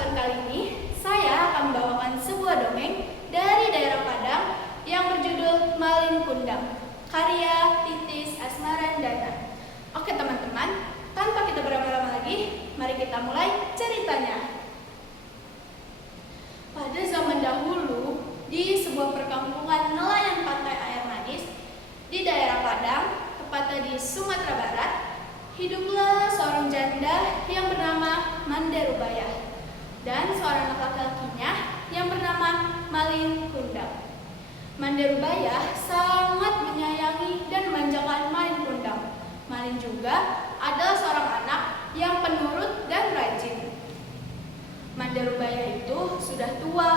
kesempatan kali ini, saya akan membawakan sebuah dongeng dari daerah Padang yang berjudul Malin Kundang, karya Titis Asmarandana. Oke teman-teman, tanpa kita berlama-lama lagi, mari kita mulai ceritanya. Pada zaman dahulu, di sebuah perkampungan nelayan pantai air manis di daerah Padang, tepatnya di Sumatera Barat, hiduplah seorang janda yang bernama Manderubaya dan seorang anak laki-lakinya yang bernama Malin Kundang. Manderubaya sangat menyayangi dan memanjakan Malin Kundang. Malin juga adalah seorang anak yang penurut dan rajin. Manderubaya itu sudah tua.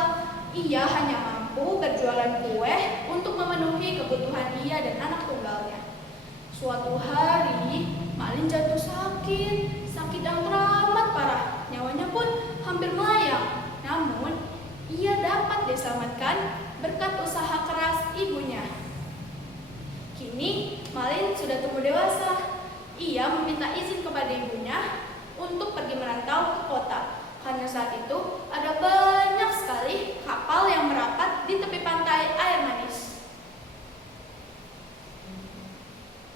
Ia hanya mampu berjualan kue untuk memenuhi kebutuhan ia dan anak tunggalnya. Suatu hari, Malin jatuh sakit yang teramat parah. Nyawanya pun hampir melayang. Namun, ia dapat diselamatkan berkat usaha keras ibunya. Kini, Malin sudah tumbuh dewasa. Ia meminta izin kepada ibunya untuk pergi merantau ke kota. Karena saat itu ada banyak sekali kapal yang merapat di tepi pantai air manis.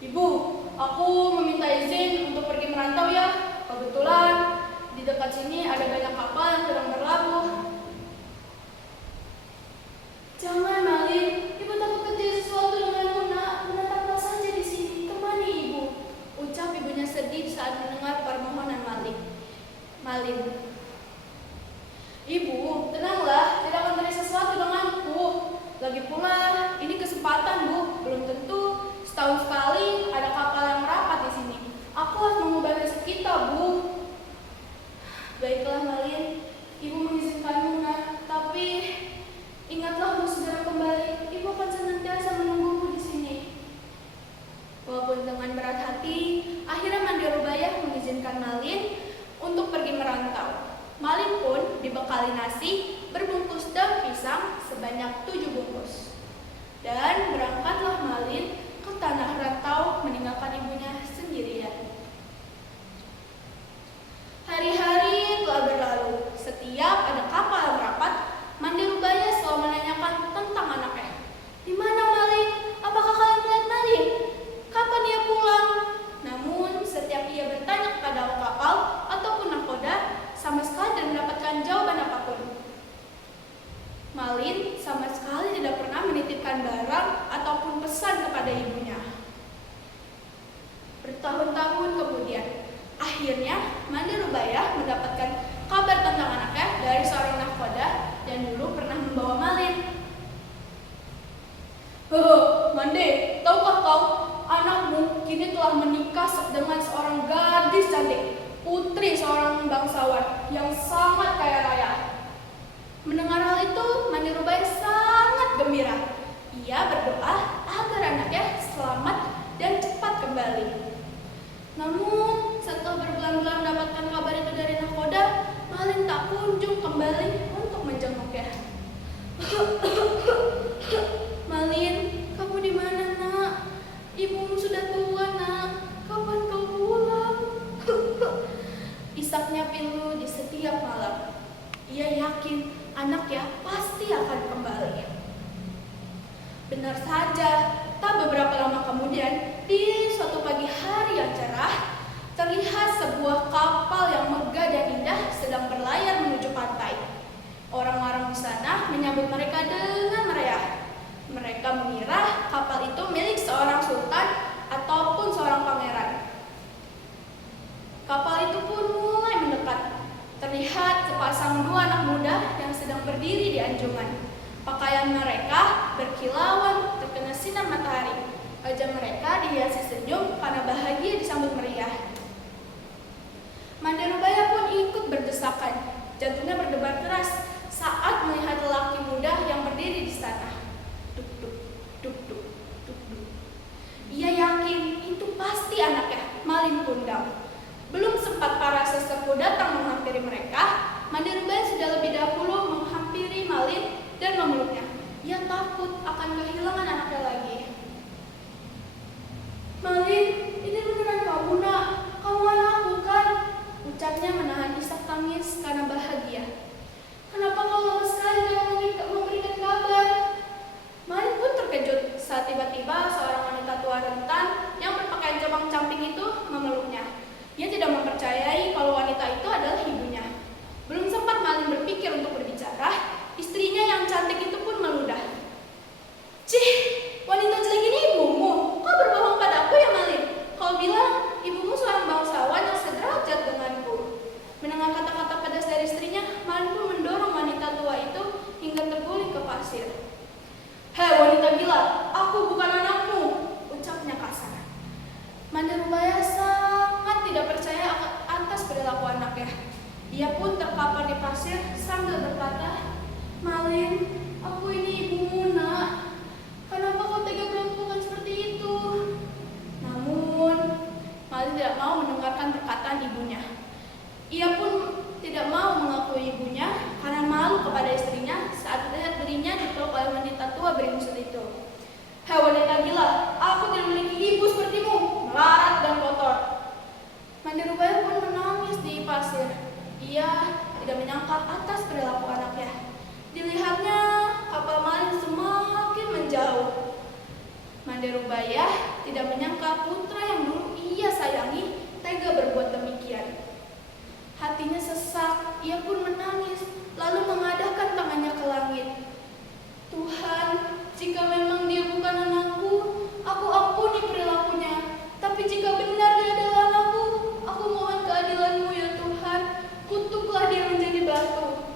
Ibu, aku meminta izin untuk pergi merantau ya. Kebetulan di dekat sini ada banyak kapal yang sedang berlabuh. Jangan, Malin. Ibu takut terjadi sesuatu denganmu, nak. Menetaplah saja di sini. Temani ibu, ucap ibunya sedih saat mendengar permohonan Malin. Ibu, tenanglah. Tidak akan terjadi sesuatu denganku. Lagi pula, ini kesempatan, Bu. Belum tentu setahun sekali ada kapal yang merapat di sini. Aku harus mengubah nasib kita, Bu. Baiklah, Malin. Ibu mengizinkanmu, nak. Tapi ingatlah untuk segera kembali. Ibu akan senantiasa menunggumu di sini. Walaupun dengan berat hati, akhirnya Manderubaya mengizinkan Malin untuk pergi merantau. Malin pun dibekali nasi berbungkus daun pisang sebanyak 7 bungkus. Dan berangkatlah Malin ke tanah rantau meninggalkan ibunya sendirian. Hari-hari telah berlalu. Setiap ada kapal yang merapat, Manderubaya selalu menanyakan tentang anaknya. Di mana Malin? Apakah kalian melihat Malin? Kapan ia pulang? Namun setiap ia bertanya kepada awak kapal ataupun nahkoda, sama sekali tidak mendapatkan jawaban apapun. Malin sama sekali tidak pernah menitipkan barang ataupun pesan kepada ibunya. Bertahun-tahun kemudian, akhirnya Manderubaya mendapatkan kabar tentang anaknya dari seorang nahkoda yang dulu pernah membawa Malin. Mande, tahukah kau, anakmu kini telah menikah dengan seorang gadis cantik, putri seorang bangsawan yang sangat kaya raya. Mendengar hal itu, Manderubaya sangat gembira. Ia berdoa agar anaknya selamat dan cepat kembali. Namun, setelah berbulan-bulan mendapatkan kabar itu dari nahkoda, Malin tak kunjung kembali untuk menjenguknya. Malin, kamu di mana, nak? Ibumu sudah tua, nak. Kapan kau pulang? Isaknya pilu di setiap malam. Ia yakin anaknya pasti akan kembali. Benar saja, tak beberapa lama kemudian, di suatu pagi hari yang cerah, terlihat sebuah kapal yang megah dan indah sedang berlayar menuju pantai. Orang-orang di sana menyambut mereka dengan meriah. Mereka mengira kapal itu milik seorang sultan ataupun seorang pangeran. Kapal itu pun mulai mendekat. Terlihat sepasang dua anak muda yang sedang berdiri di anjungan. Pakaian mereka berkilauan terkena sinar matahari. Wajah mereka dihiasi senyum karena bahagia disambut meriah. Manderubaya pun ikut berdesakan. Jantungnya berdebar keras saat melihat lelaki muda yang berdiri di sana. Duk duk, duk duk, duk duk. Ia yakin itu pasti anaknya, Malin Kundang. Belum sempat para sesepuh datang menghampiri mereka, Manderubaya sudah lebih dahulu menghampiri Malin dan memeluknya. Ia takut akan kehilangan anaknya lagi. Malin, ini beneran kamu, nak? Kamu anakku kan? Ucap Ia pun terkapar di pasir sambil berkata, "Malin, aku ini ibumu, nak. Kenapa kau tega melakukan seperti itu?" Namun, Malin tidak mau mendengarkan perkataan ibunya. Ia pun tidak mau mengakui ibunya karena malu kepada istrinya saat melihat dirinya dipeluk oleh wanita tua beringsut itu. "Hei wanita gila, aku tidak memiliki ibu sepertimu, melarat dan kotor." Mandirubaya pun menangis di pasir. Ia tidak menyangka atas perilaku anaknya. Dilihatnya, kapal Malin semakin menjauh. Mandirubaya tidak menyangka putra yang dulu ia sayangi tega berbuat demikian. Hatinya sesak, ia pun menangis, lalu mengadahkan tangannya ke langit. "Tuhan, jika memang dia bukan anakku, aku ampuni perilakunya. Tapi jika benar dia adalah anakku, aku mohon keadilan-Mu ya Tuhan. Kutuklah dia menjadi batu."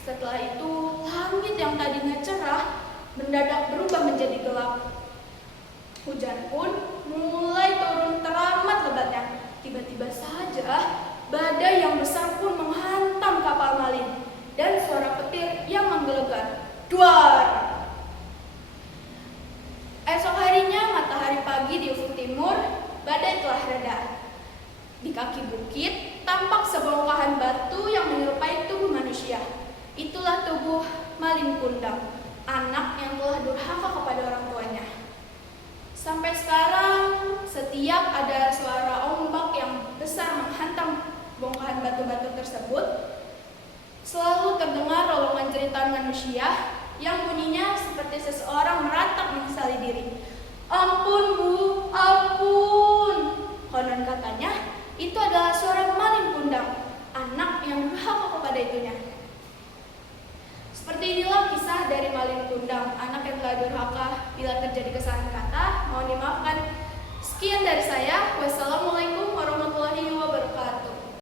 Setelah itu, langit yang tadinya cerah mendadak berubah menjadi gelap. Hujan pun mulai turun teramat lebatnya. Tiba-tiba saja, badai yang besar pun menghantam kapal Malin dan suara petir yang menggelegar. Duar! Esok harinya matahari pagi di ufuk timur, badai telah reda. Di kaki bukit tampak sebongkahan batu yang menyerupai tubuh manusia. Itulah tubuh Malin Kundang, anak yang telah durhaka kepada orang tuanya. Sampai sekarang, setiap ada suara ombak yang besar menghantam bongkahan batu-batu tersebut, selalu terdengar rolongan jeritan manusia yang bunyinya seperti seseorang meratap menyesali diri. "Ampun Bu, ampun." Konon katanya, itu adalah suara Malin Kundang, anak yang durhaka kepada ibunya. Seperti inilah kisah dari Malin Kundang, anak yang telah durhaka. Bila terjadi kesalahan kata, mohon dimaafkan. Sekian dari saya. Wassalamualaikum